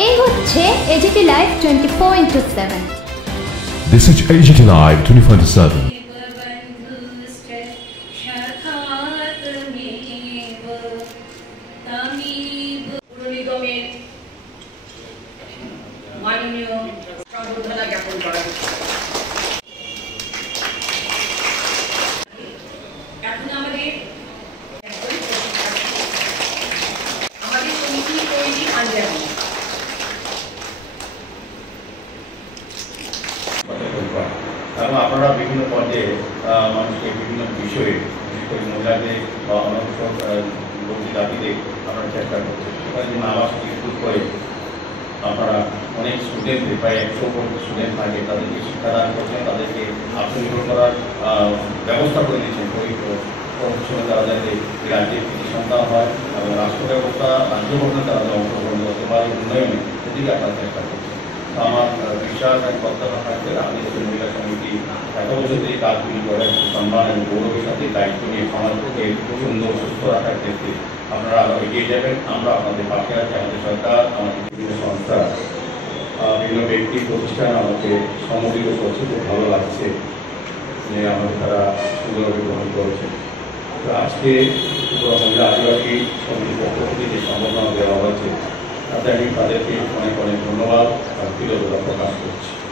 এই হচ্ছে AGT live 24/7। This is AGT Live 24/7. মাননীয় সম্বর্ধনা জ্ঞাপন করা এখন আমাদের সমিতি তৈরি আনবেন। কারণ আপনারা বিভিন্ন পর্যায়ে মানুষকে বিভিন্ন বিষয়ে বিশেষ করে মহিলাদের বা অনগ্রসর জাতিদের আপনারা চেষ্টা করছেন। সেখানে জন্য আবাস থেকে শুরু করে আপনারা অনেক স্টুডেন্টদের প্রায় 100 স্টুডেন্ট থাকে, তাদেরকে শিক্ষাদান করছেন, তাদেরকে আত্মনির্ভর করার ব্যবস্থা করে দিচ্ছেন। প্রফেশনে তারা যাতে রাজ্যের কৃষি সন্তান হয় এবং রাষ্ট্র ব্যবস্থা রাজ্য গঠনে তারা যে অংশগ্রহণ করতে পারে উন্নয়নে, সেদিকে আপনারা চেষ্টা করছেন। আমার বিশ্বাস এবং প্রত্যাশা থাকবে আমি দেশের মহিলা সমিতি এত বছর থেকে কাজগুলি করে সম্মান এবং গৌরবের সাথে দায়িত্ব নিয়ে সমাজকে সুন্দর সুস্থ রাখার ক্ষেত্রে আপনারা এগিয়ে যাবেন। আমরা আপনাদের পাশে আছি। আমাদের সরকার, আমাদের বিভিন্ন সংস্থা, বিভিন্ন ব্যক্তি প্রতিষ্ঠান আমাকে সমবেত করছে। খুব ভালো লাগছে যে আমাদের তারা সুন্দরভাবে গ্রহণ করেছে। তো আজকে মহিলা আদিবাসী সমিতির পক্ষ থেকে যে সম্বর্ধনা দেওয়া হয়েছে তাতে আমি তাদেরকে অনেক অনেক ধন্যবাদ আর কৃতজ্ঞতা প্রকাশ করছি।